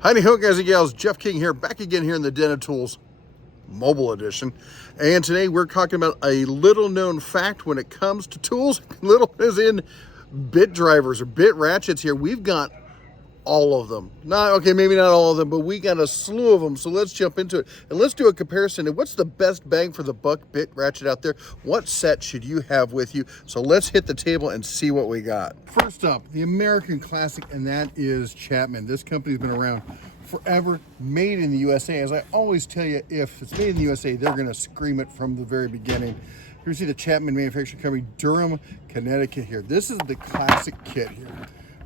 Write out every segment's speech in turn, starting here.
Howdy ho, guys and gals. Jeff King here, back again here in the Den of Tools Mobile Edition. And today we're talking about a little known fact when it comes to tools. Little as in bit drivers or bit ratchets here. We've got all of them. Maybe not all of them, but we got a slew of them. So let's jump into it. And let's do a comparison of what's the best bang for the buck bit ratchet out there. What set should you have with you? So let's hit the table and see what we got. First up, the American classic, and that is Chapman. This company's been around forever, made in the USA. As I always tell you, if it's made in the USA, they're gonna scream it from the very beginning. Here you see the Chapman Manufacturing Company, Durham, Connecticut here. This is the classic kit here.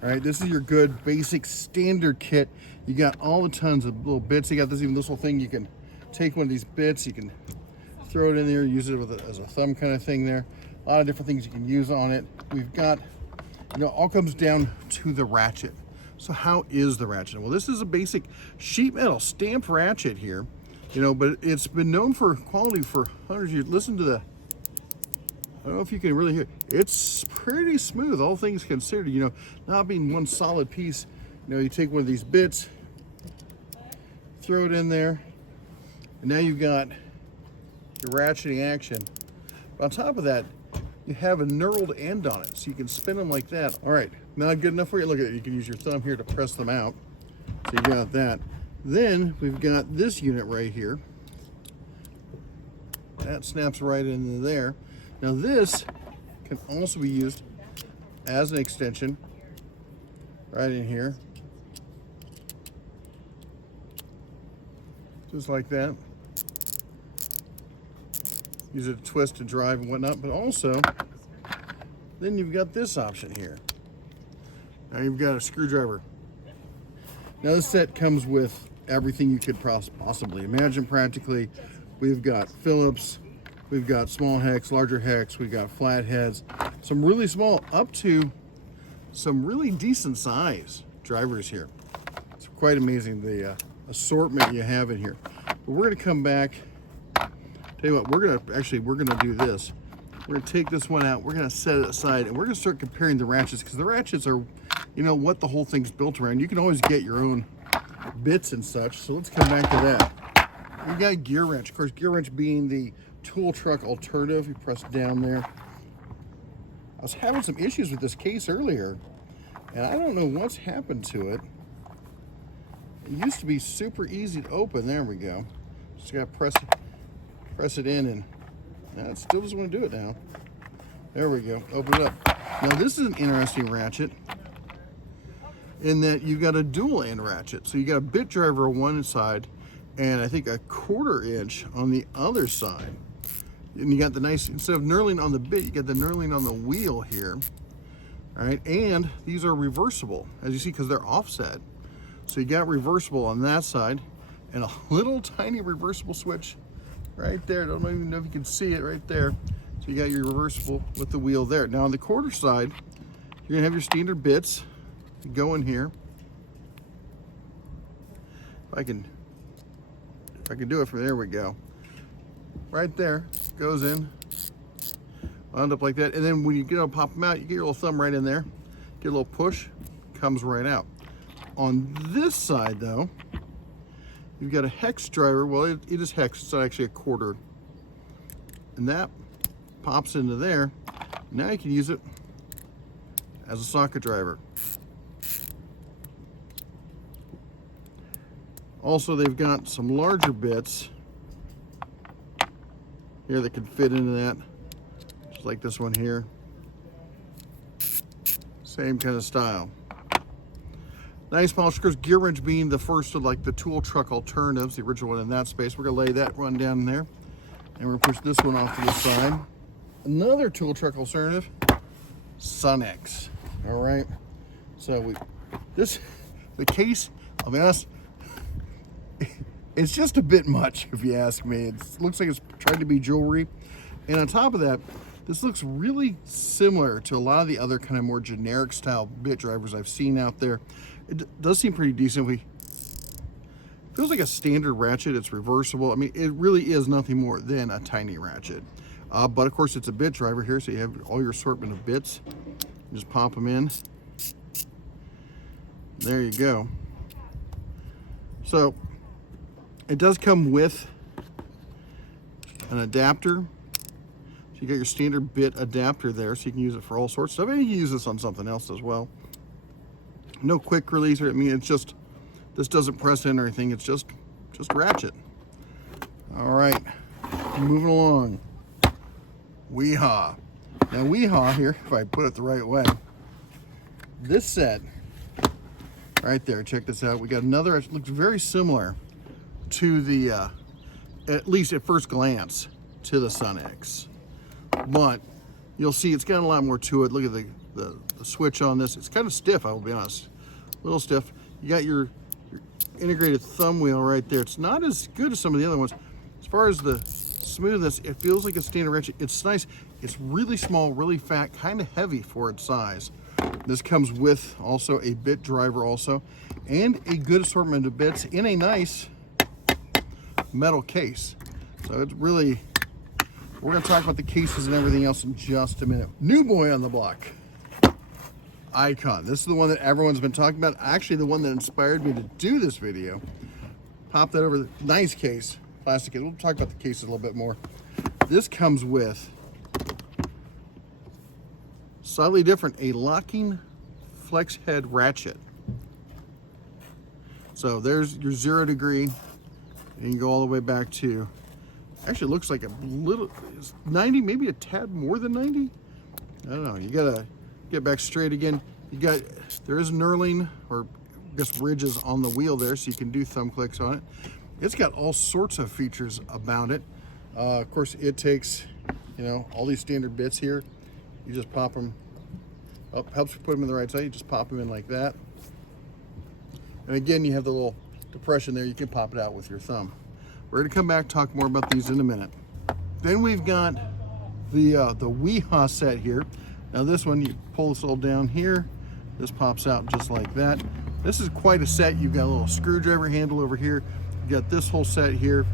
All right, this is your good basic standard kit. You got all the tons of little bits. You got this little thing. You can take one of these bits, you can throw it in there, use it as a thumb kind of thing there. A lot of different things you can use on it. We've got, all comes down to the ratchet. So how is the ratchet? Well, this is a basic sheet metal stamped ratchet here, but it's been known for quality for hundreds of years. Listen to the, I don't know if you can really hear, it's pretty smooth, all things considered, not being one solid piece. You take one of these bits, throw it in there, and now you've got your ratcheting action. But on top of that, you have a knurled end on it, so you can spin them like that. All right, not good enough for you? Look at it, you can use your thumb here to press them out. So you got that. Then we've got this unit right here. That snaps right into there. Now this can also be used as an extension right in here. Just like that. Use it to twist and drive and whatnot, but also then you've got this option here. Now you've got a screwdriver. Now this set comes with everything you could possibly imagine practically. We've got Phillips, we've got small hex, larger hex, we've got flat heads, some really small up to some really decent size drivers here. It's quite amazing the assortment you have in here. But we're gonna come back, tell you what, we're gonna do this. We're gonna take this one out, we're gonna set it aside, and we're gonna start comparing the ratchets, because the ratchets are, what the whole thing's built around. You can always get your own bits and such, so let's come back to that. We got Gearwrench, of course, Gearwrench being the tool truck alternative. You press down there. I was having some issues with this case earlier, and I don't know what's happened to it. It used to be super easy to open. There we go. Just gotta press it in, and now it still doesn't want to do it now. There we go. Open it up. Now this is an interesting ratchet in that you've got a dual end ratchet. So you got a bit driver on one side, and I think a 1/4 inch on the other side. And you got the nice, instead of knurling on the bit, you got the knurling on the wheel here. All right, and these are reversible, as you see, because they're offset. So you got reversible on that side, and a little tiny reversible switch right there. I don't even know if you can see it right there. So you got your reversible with the wheel there. Now on the 1/4 side, you're gonna have your standard bits go in here. If I can do it from there, we go. Right there, goes in, wound up like that. And then when you get to pop them out, you get your little thumb right in there, get a little push, comes right out. On this side though, you've got a hex driver. Well, it is hex, it's not actually a 1/4. And that pops into there. Now you can use it as a socket driver. Also, they've got some larger bits here that can fit into that, just like this one here. Same kind of style. Nice polish. Of course, Gearwrench being the first of like the tool truck alternatives, the original one in that space. We're gonna lay that one down there, and we're gonna push this one off to the side. Another tool truck alternative, Sunex. All right. So the case, I'll be honest, it's just a bit much if you ask me. It looks like it's trying to be jewelry. And on top of that, this looks really similar to a lot of the other kind of more generic style bit drivers I've seen out there. It does seem pretty decent. It feels like a standard ratchet. It's reversible. I mean, it really is nothing more than a tiny ratchet. But of course it's a bit driver here, so you have all your assortment of bits. You just pop them in. There you go. So it does come with an adapter. So you got your standard bit adapter there, so you can use it for all sorts of stuff. And you can use this on something else as well. No quick release, I mean, it's just, this doesn't press in or anything, it's just ratchet. All right, moving along. Wiha. Now Wiha here, if I put it the right way, this set right there, check this out. We got another, it looks very similar to the, at least at first glance, to the Sunex. But you'll see it's got a lot more to it. Look at the switch on this. It's kind of stiff, I will be honest. A little stiff. You got your integrated thumb wheel right there. It's not as good as some of the other ones. As far as the smoothness, it feels like a standard Ratchet. It's nice. It's really small, really fat, kind of heavy for its size. This comes with also a bit driver also, and a good assortment of bits in a nice metal case. So it's really, we're gonna talk about the cases and everything else in just a minute. New boy on the block, Icon. This is the one that everyone's been talking about. Actually, the one that inspired me to do this video. Pop that over, nice case. Plastic case. We'll talk about the cases a little bit more. This comes with, slightly different, a locking flex head ratchet. So there's your 0 degree, and you can go all the way back to, actually looks like a little, 90, maybe a tad more than 90. I don't know, you gotta get back straight again. You got, there is knurling, or I guess ridges on the wheel there, so you can do thumb clicks on it. It's got all sorts of features about it. Of course, it takes, you know, all these standard bits here. You just pop them, oh, helps you put them in the right side. You just pop them in like that. And again, you have the little depression there. You can pop it out with your thumb. We're gonna come back, talk more about these in a minute. Then we've got the Wiha set here. Now this one, you pull this all down here. This pops out just like that. This is quite a set. You've got a little screwdriver handle over here. You got this whole set here.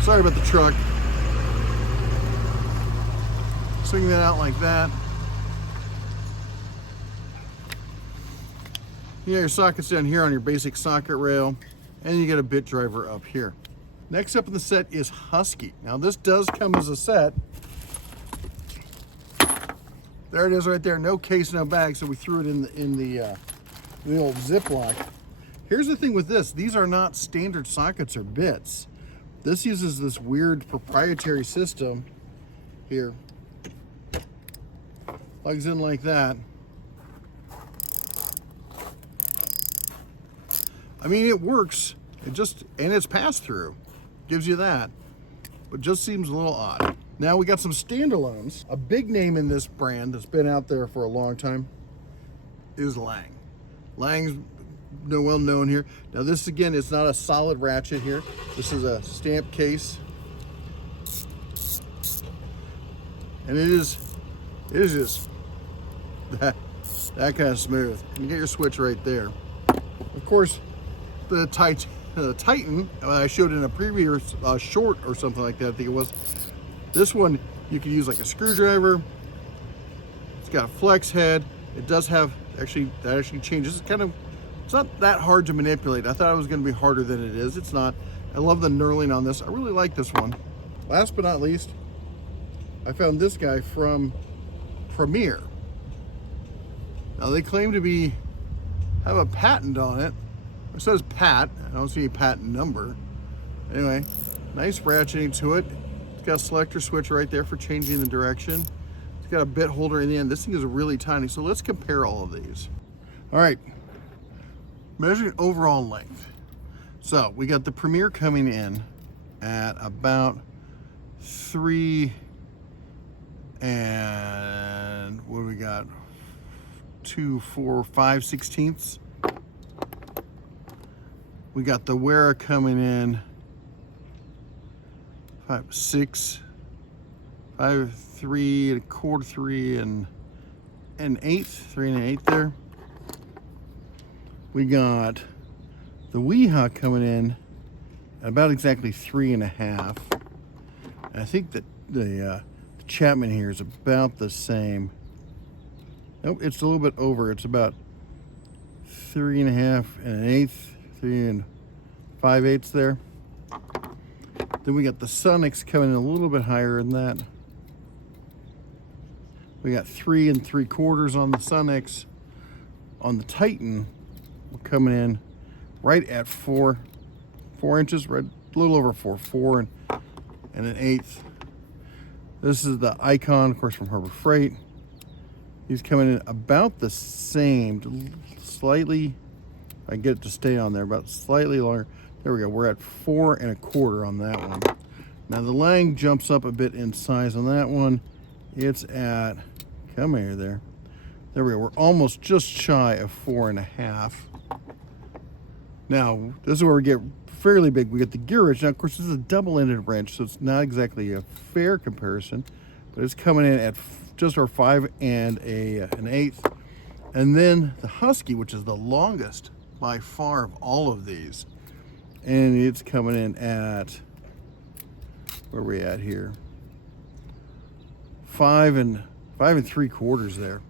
Sorry about the truck. Swing that out like that. You got your sockets down here on your basic socket rail, and you get a bit driver up here. Next up in the set is Husky. Now this does come as a set. There it is right there, no case, no bag, so we threw it in the old Ziploc. Here's the thing with this, these are not standard sockets or bits. This uses this weird proprietary system here. Plugs in like that. I mean, it works, and it's pass-through. Gives you that, but just seems a little odd. Now we got some standalones. A big name in this brand that's been out there for a long time is Lang. Lang's well known here. Now this, again, is not a solid ratchet here. This is a stamp case. And it is just that kind of smooth. And you get your switch right there. Of course, the Titan, I showed in a previous short or something like that, I think it was. This one, you can use like a screwdriver. It's got a flex head. It does have, that actually changes. It's not that hard to manipulate. I thought it was gonna be harder than it is. It's not. I love the knurling on this. I really like this one. Last but not least, I found this guy from Premier. Now they claim to have a patent on it. It says Pat, I don't see a patent number. Anyway, nice ratcheting to it. It's got a selector switch right there for changing the direction. It's got a bit holder in the end. This thing is really tiny, so let's compare all of these. All right, measuring overall length. So we got the Premier coming in at about 3 and what do we got? 2, 4, 5/16. We got the Wera coming in 5, 6, 5, 3 1/4, 3 and an 1/8, 3 and an 1/8 there. We got the Wiha coming in at about exactly 3 1/2. And I think that the Chapman here is about the same. Nope, it's a little bit over. It's about 3.5 and 1/8, 3 5/8 there. Then we got the Sunex coming in a little bit higher than that. We got 3 3/4 on the Sunex. On the Titan, we're coming in right at 4 inches, right a little over 4 and 1/8. This is the Icon, of course, from Harbor Freight. He's coming in about the same, slightly. I get it to stay on there, about slightly longer. There we go. We're at 4 1/4 on that one. Now the Lang jumps up a bit in size on that one. It's at, come here there. There we go. We're almost just shy of 4 1/2. Now this is where we get fairly big. We get the Gearwrench. Now, of course, this is a double-ended wrench, so it's not exactly a fair comparison, but it's coming in at just over 5 1/8. And then the Husky, which is the longest by far of all of these, and it's coming in at, where are we at here? 5 3/4 there.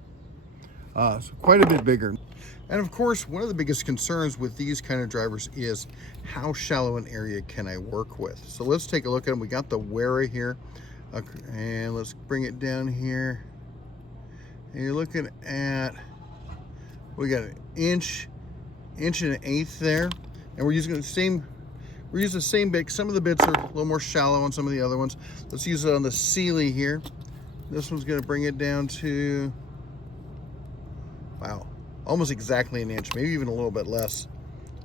So quite a bit bigger. And of course, one of the biggest concerns with these kind of drivers is how shallow an area can I work with? So let's take a look at them. We got the Wera here, and let's bring it down here. And you're looking at, we got an inch and 1/8 there, and we're using the same. We're using the same bit. Some of the bits are a little more shallow on some of the other ones. Let's use it on the Sealy here. This one's going to bring it down to, wow, almost exactly an inch, maybe even a little bit less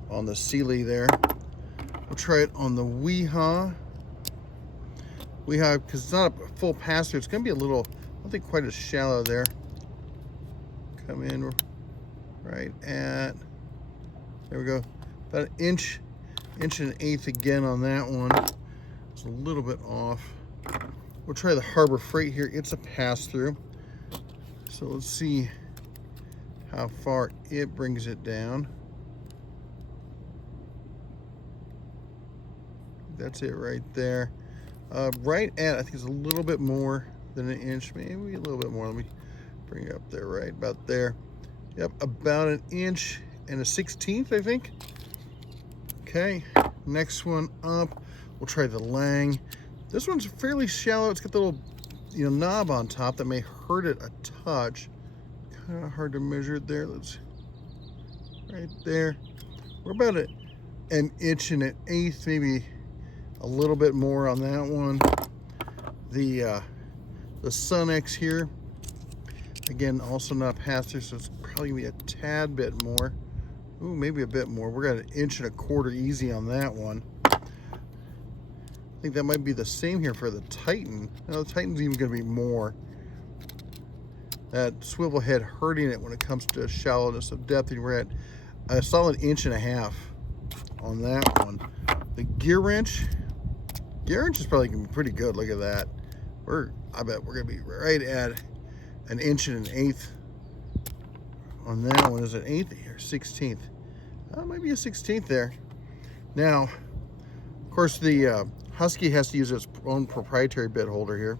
on the Sealy there. We'll try it on the Wiha. Because it's not a full pass-through, it's going to be a little, I don't think quite as shallow there. Come in right at, there we go, about an inch and 1/8 again on that one. It's a little bit off. We'll try the Harbor Freight here. It's a pass-through. So let's see how far it brings it down. That's it right there. Right at, I think it's a little bit more than an inch, maybe a little bit more. Let me bring it up there, right about there. Yep, about an inch and 1/16, I think. Okay, next one up, we'll try the Lang. This one's fairly shallow. It's got the little, knob on top that may hurt it a touch. Kind of hard to measure it there. Let's, right there. We're about an inch and 1/8, maybe a little bit more on that one. The Sunex here, again, also not pass-through, so it's probably gonna be a tad bit more. Ooh, maybe a bit more. We're at an inch and 1/4 easy on that one. I think that might be the same here for the Titan. No, the Titan's even gonna be more. That swivel head hurting it when it comes to shallowness of depth, and we're at a solid 1.5 inches on that one. The Gearwrench is probably gonna be pretty good. Look at that. I bet we're gonna be right at an inch and 1/8 on that one. Is it 1/8 or 1/16? Maybe a 1/16 there. Now, of course, the Husky has to use its own proprietary bit holder here.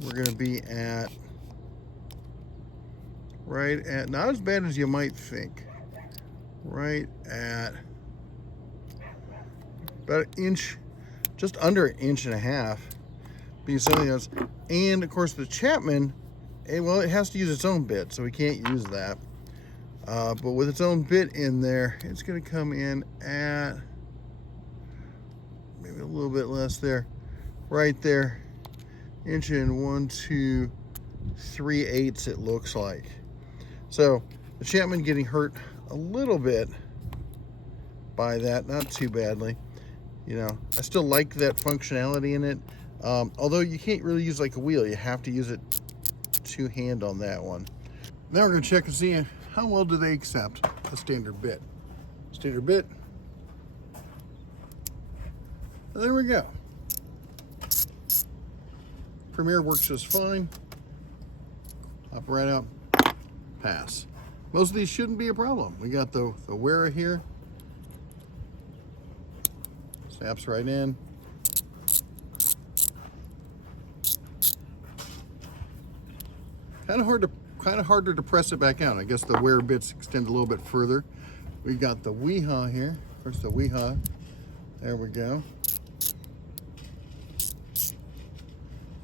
We're going to be at, right at, not as bad as you might think, right at about an inch, just under 1.5 inches, being something else. And of course the Chapman, well, it has to use its own bit, so we can't use that. But with its own bit in there, it's going to come in at maybe a little bit less there, right there, inch and 1 2 3/8 it looks like. So the Chapman getting hurt a little bit by that, not too badly. I still like that functionality in it. Although you can't really use like a wheel, you have to use it two-hand on that one. Now we're going to check and see how well do they accept a standard bit. Standard bit. And there we go. Premier works just fine. Up right up. Pass. Most of these shouldn't be a problem. We got the Wera here. Snaps right in. Kind of hard to kind of harder to press it back out. I guess the Wera bits extend a little bit further. We got the Wiha here. Of course, the Wiha. There we go.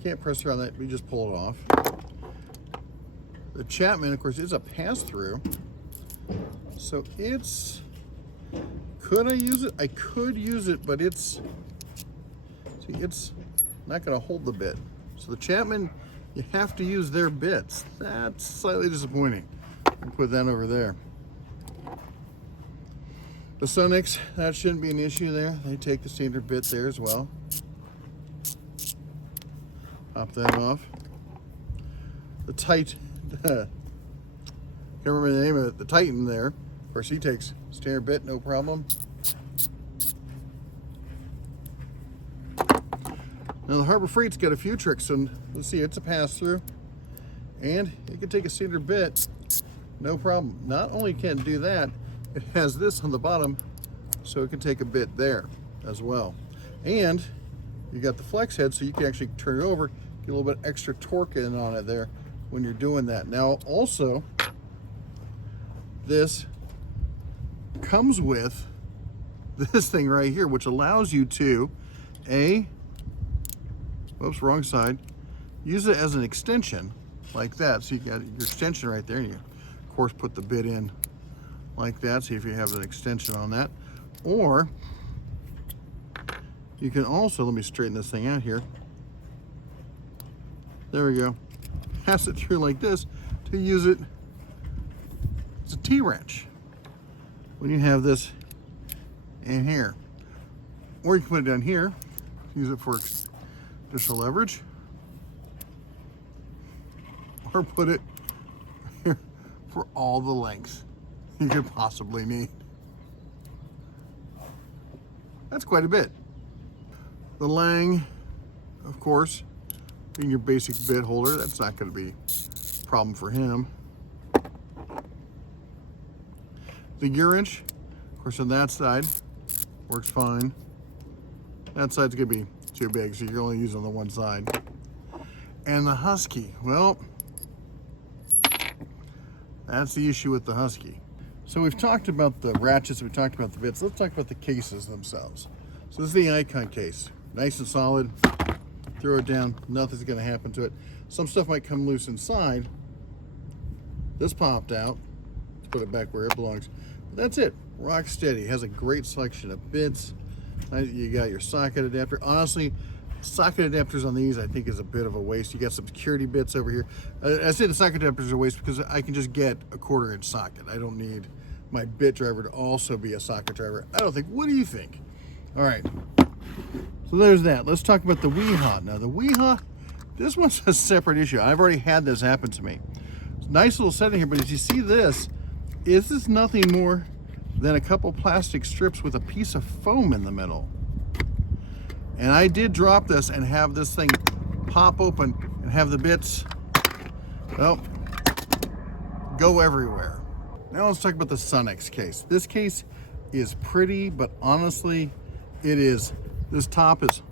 Can't press around that. We just pull it off. The Chapman, of course, is a pass-through. So it's... Could I use it? I could use it, but it's... See, it's not going to hold the bit. So the Chapman, you have to use their bits. That's slightly disappointing. I'll put that over there. The Sunex, that shouldn't be an issue there. They take the standard bit there as well. Pop that off. The can't remember the name of it, the Titan there. Of course, he takes standard bit, no problem. Now the Harbor Freight's got a few tricks, and let's see, it's a pass-through. And it can take a standard bit, no problem. Not only can it do that, it has this on the bottom, so it can take a bit there as well. And you got the flex head, so you can actually turn it over, get a little bit extra torque in on it there when you're doing that. Now, also, this comes with this thing right here, which allows you to, whoops, wrong side, use it as an extension like that. So you got your extension right there, and you, of course, put the bit in like that, see if you have an extension on that. Or you can also, let me straighten this thing out here. There we go. Pass it through like this to use it as a T-wrench when you have this in here. Or you can put it down here, use it for additional leverage. Or put it here for all the length you could possibly need. That's quite a bit. The Lang, of course, being your basic bit holder, that's not going to be a problem for him. The Gearwrench, of course, on that side, works fine. That side's going to be too big, so you're only using the one side. And the Husky, well, that's the issue with the Husky. So we've talked about the ratchets, we've talked about the bits. Let's talk about the cases themselves. So this is the Icon case. Nice and solid. Throw it down, nothing's gonna happen to it. Some stuff might come loose inside. This popped out. Let's put it back where it belongs. But that's it, rock steady. Has a great selection of bits. You got your socket adapter. Honestly, socket adapters on these I think is a bit of a waste. You got some security bits over here. I say the socket adapters are a waste because I can just get a 1/4" socket. I don't need my bit driver to also be a socket driver. I don't think. What do you think? All right, so there's that. Let's talk about the Wiha. Now the Wiha, this one's a separate issue. I've already had this happen to me. Nice little setting here, but as you see this is nothing more than a couple plastic strips with a piece of foam in the middle. And I did drop this and have this thing pop open and have the bits, well, go everywhere. Now let's talk about the Sunex case. This case is pretty, but honestly, this top is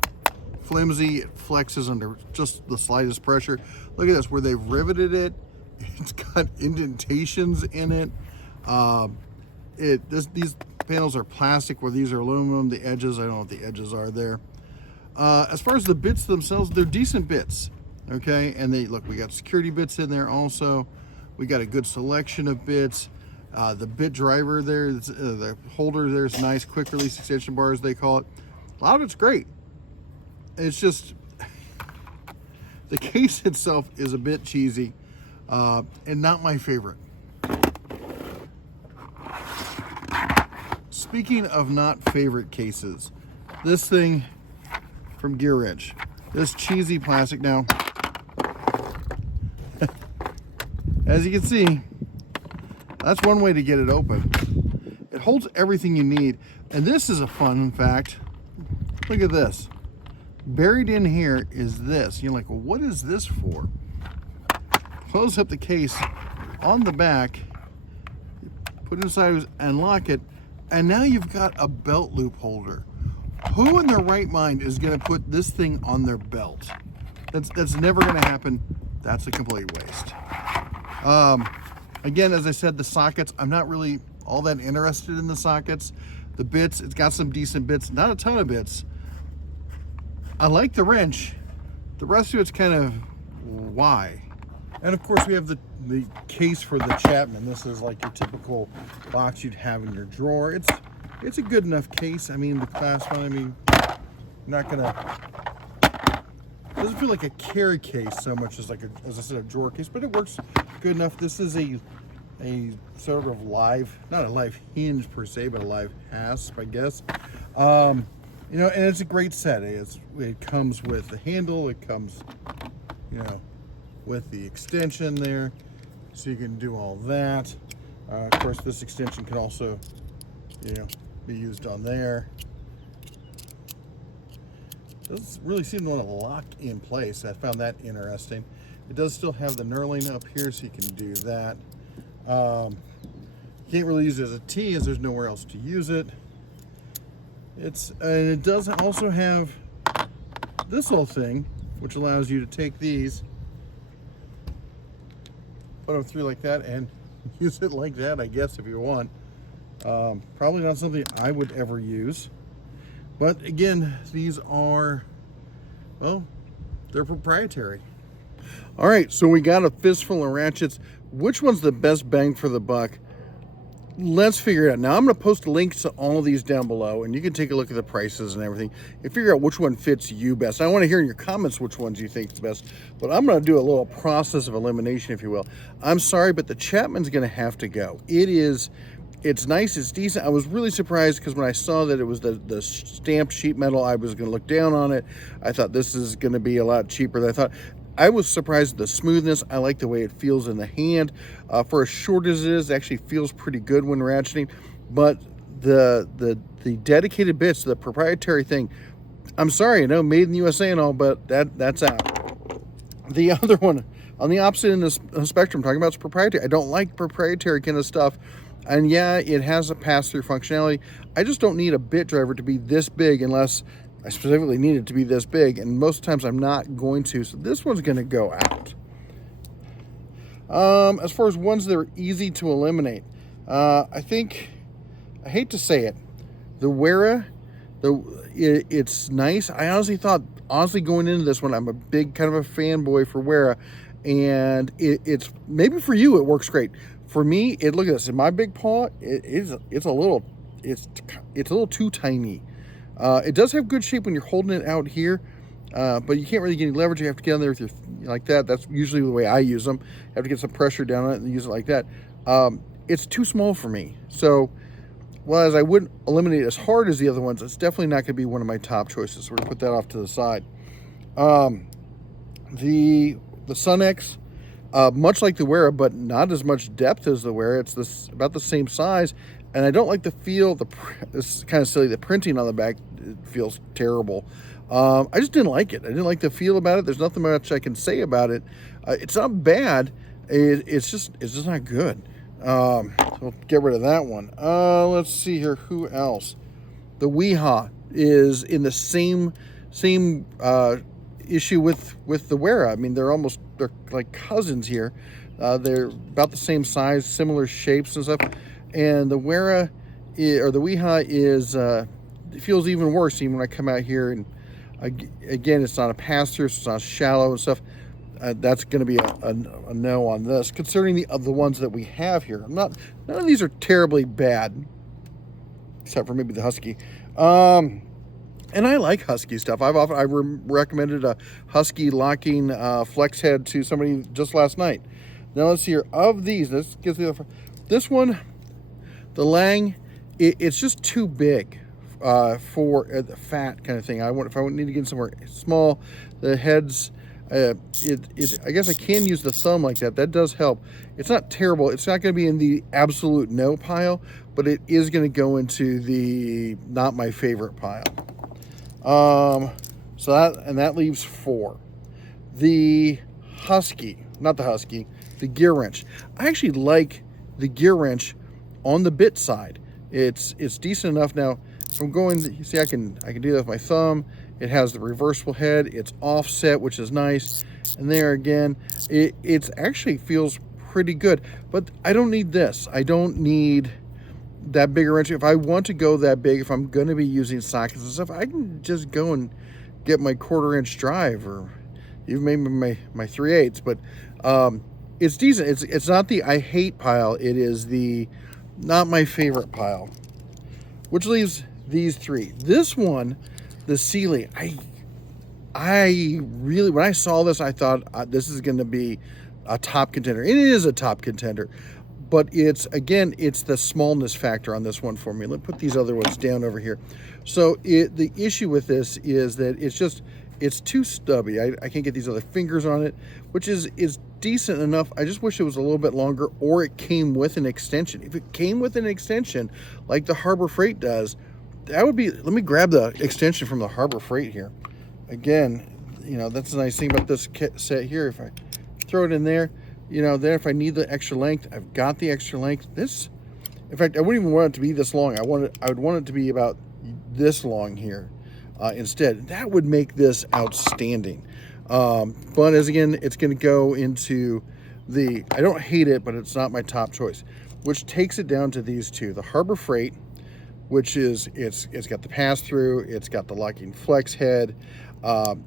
flimsy. It flexes under just the slightest pressure. Look at this, where they've riveted it. It's got indentations in it. These panels are plastic, where these are aluminum. The edges, I don't know what the edges are there. As far as the bits themselves, they're decent bits, okay? And we got security bits in there also. We got a good selection of bits. The bit driver there, the holder there is nice, quick release extension bars they call it. A lot of it's great. It's just, the case itself is a bit cheesy and not my favorite. Speaking of not favorite cases, this thing from Gearwrench, this cheesy plastic. Now, as you can see, that's one way to get it open. It holds everything you need. And this is a fun fact. Look at this. Buried in here is this. You're like, well, what is this for? Close up the case on the back, put it inside and lock it, and now you've got a belt loop holder. Who in their right mind is going to put this thing on their belt? That's never going to happen. That's a complete waste. Again, as I said, the sockets, I'm not really all that interested in the sockets. The bits, it's got some decent bits, not a ton of bits. I like the wrench. The rest of it's kind of why. And of course we have the case for the Chapman. This is like your typical box you'd have in your drawer. It's a good enough case. I mean, the class one, I mean, I'm not gonna, doesn't feel like a carry case so much as like a, as I said, a drawer case, but it works good enough. This is a sort of live, not a live hinge per se, but a live hasp, I guess. You know, and it's a great set. It comes with the handle, it comes, you know, with the extension there, so you can do all that. Of course, this extension can also, you know, be used on there. Doesn't really seem to want to lock in place. I found that interesting. It does still have the knurling up here, so you can do that. Can't really use it as a T, as there's nowhere else to use it. And it does also have this whole thing, which allows you to take these, put them through like that, and use it like that, I guess, if you want. Probably not something I would ever use. But again, these are, well, they're proprietary. All right, so we got a fistful of ratchets. Which one's the best bang for the buck? Let's figure it out. Now, I'm going to post links to all of these down below, and you can take a look at the prices and everything and figure out which one fits you best. I want to hear in your comments which ones you think is best, but I'm going to do a little process of elimination, if you will. I'm sorry, but the Chapman's going to have to go. It's nice, it's decent. I was really surprised because when I saw that it was the stamped sheet metal, I was going to look down on it. I thought this is going to be a lot cheaper than I thought. I was surprised at the smoothness. I like the way it feels in the hand. For as short as it is, it actually feels pretty good when ratcheting. But the dedicated bits, the proprietary thing, I'm sorry, I know made in the USA and all, but that's out. The other one, on the opposite end of the spectrum, talking about proprietary. I don't like proprietary kind of stuff. And yeah, it has a pass-through functionality. I just don't need a bit driver to be this big unless I specifically need it to be this big, and most times I'm not going to, so this one's going to go out. As far as ones that are easy to eliminate, I think, I hate to say it, the Wera, it's nice. I honestly going into this one, I'm a big kind of a fanboy for Wera, and it's maybe for you it works great. For me, look at this. In my big paw, it's a little too tiny. It does have good shape when you're holding it out here, but you can't really get any leverage. You have to get on there with your, like that. That's usually the way I use them. You have to get some pressure down on it and use it like that. It's too small for me. So, whereas I wouldn't eliminate it as hard as the other ones, it's definitely not going to be one of my top choices. So we're going to put that off to the side. The Sunex, much like the Wera, but not as much depth as the Wera. It's about the same size. And I don't like the feel, it's kind of silly, the printing on the back, it feels terrible. I just didn't like it. I didn't like the feel about it. There's nothing much I can say about it. It's not bad. It's just not good. So we'll get rid of that one. Let's see here. Who else? The Wiha is in the same issue with the Wera. I mean, they're like cousins here. They're about the same size, similar shapes and stuff. And the Wera, or the Wiha, it feels even worse even when I come out here. And again, it's not a pass-through, so it's not shallow and stuff. That's going to be a no on this, considering the ones that we have here. None of these are terribly bad, except for maybe the Husky. And I like Husky stuff. I recommended a Husky locking flex head to somebody just last night. Now let's see here. Of these, let's get the this one. The Lang, it's just too big for the fat kind of thing. If I need to get somewhere small, the heads, I guess I can use the thumb like that. That does help. It's not terrible. It's not going to be in the absolute no pile, but it is going to go into the not my favorite pile. So that leaves 4. The Husky, not the Husky, the Gearwrench. I actually like the Gearwrench on the bit side. It's decent enough. Now, if I'm going, you see, I can do that with my thumb. It has the reversible head. It's offset, which is nice. And there again, it actually feels pretty good. But I don't need this. I don't need that bigger wrench. If I want to go that big, if I'm going to be using sockets and stuff, I can just go and get my 1/4-inch drive, or even maybe my 3/8. But it's decent. It's not the I hate pile. It is the not my favorite pile, which leaves these three. This one, the Sealy, I really, when I saw this, I thought this is going to be a top contender. And it is a top contender, but it's, again, it's the smallness factor on this one for me. Let's put these other ones down over here. So the issue with this is that it's too stubby. I can't get these other fingers on it, which is decent enough. I just wish it was a little bit longer, or it came with an extension. If it came with an extension like the Harbor Freight does, that would be, let me grab the extension from the Harbor Freight here. Again, you know, that's the nice thing about this kit set here. If I throw it in there, you know, then if I need the extra length, I've got the extra length. This, in fact, I wouldn't even want it to be this long. I would want it to be about this long here instead. That would make this outstanding. But as again, it's going to go into the, I don't hate it, but it's not my top choice, which takes it down to these two. The Harbor Freight, which is, it's got the pass-through, it's got the locking flex head,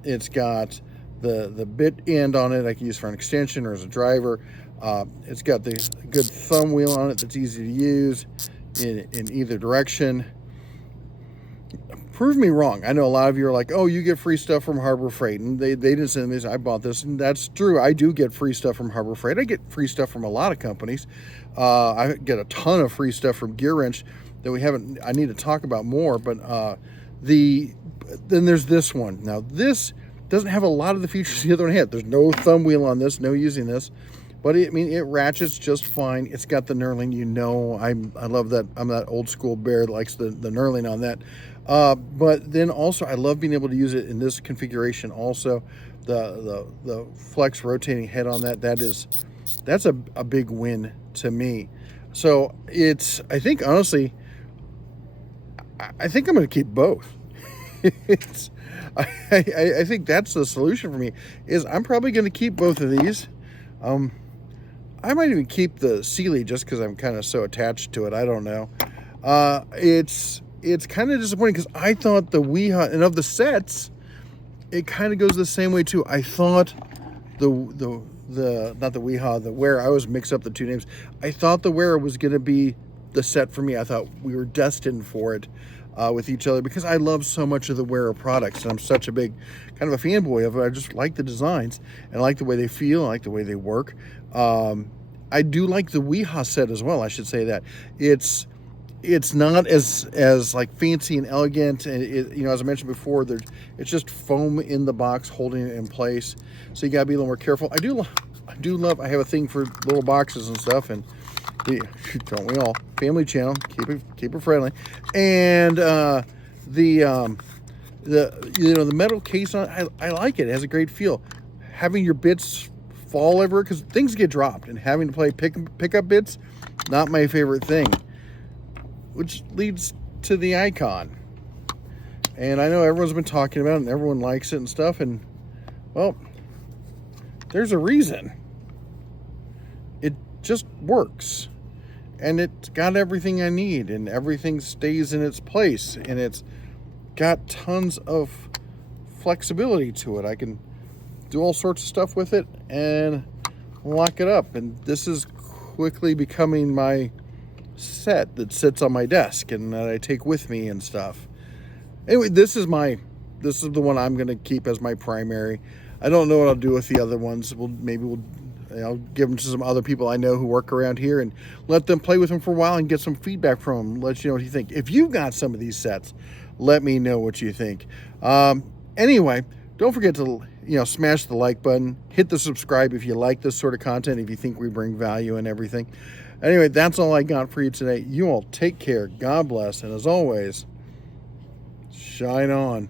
it's got the bit end on it I can use for an extension or as a driver. It's got the good thumb wheel on it that's easy to use in either direction. Prove me wrong. I know a lot of you are like, oh, you get free stuff from Harbor Freight, and they didn't send me this. I bought this, and that's true. I do get free stuff from Harbor Freight. I get free stuff from a lot of companies. I get a ton of free stuff from Gearwrench that I need to talk about more, but then there's this one. Now this doesn't have a lot of the features the other one had. There's no thumb wheel on this, no using this, but it ratchets just fine. It's got the knurling, you know, I love that. I'm that old school bear that likes the knurling on that. But then also I love being able to use it in this configuration also. The flex rotating head on that's a big win to me. So I think honestly, I think I'm going to keep both. I think that's the solution for me, is I'm probably going to keep both of these. I might even keep the Sealy just because I'm kind of so attached to it. I don't know. It's kind of disappointing because I thought the Wiha, and of the sets, it kind of goes the same way too. I thought not the Wiha, the Wera. I always mix up the two names. I thought the Wera was going to be the set for me. I thought we were destined for it with each other because I love so much of the Wera products, and I'm such a big kind of a fanboy of it. I just like the designs and I like the way they feel. I like the way they work. I do like the Wiha set as well. I should say that it's not as like fancy and elegant, and you know, as I mentioned before, it's just foam in the box holding it in place, so you gotta be a little more careful. I do love. I have a thing for little boxes and stuff, and don't we all? Family channel, keep it friendly, and the metal case on it, I like it. It has a great feel. Having your bits fall everywhere because things get dropped, and having to play pick up bits, not my favorite thing. Which leads to the Icon. And I know everyone's been talking about it and everyone likes it and stuff, and well, there's a reason. It just works. And it's got everything I need, and everything stays in its place, and it's got tons of flexibility to it. I can do all sorts of stuff with it and lock it up, and this is quickly becoming my set that sits on my desk and that I take with me and stuff. Anyway, this is the one I'm going to keep as my primary. I don't know what I'll do with the other ones. I'll give them to some other people I know who work around here and let them play with them for a while and get some feedback from them. Let you know what you think. If you've got some of these sets, let me know what you think. Anyway, don't forget to smash the like button, hit the subscribe if you like this sort of content, if you think we bring value and everything. Anyway, that's all I got for you today. You all take care. God bless. And as always, shine on.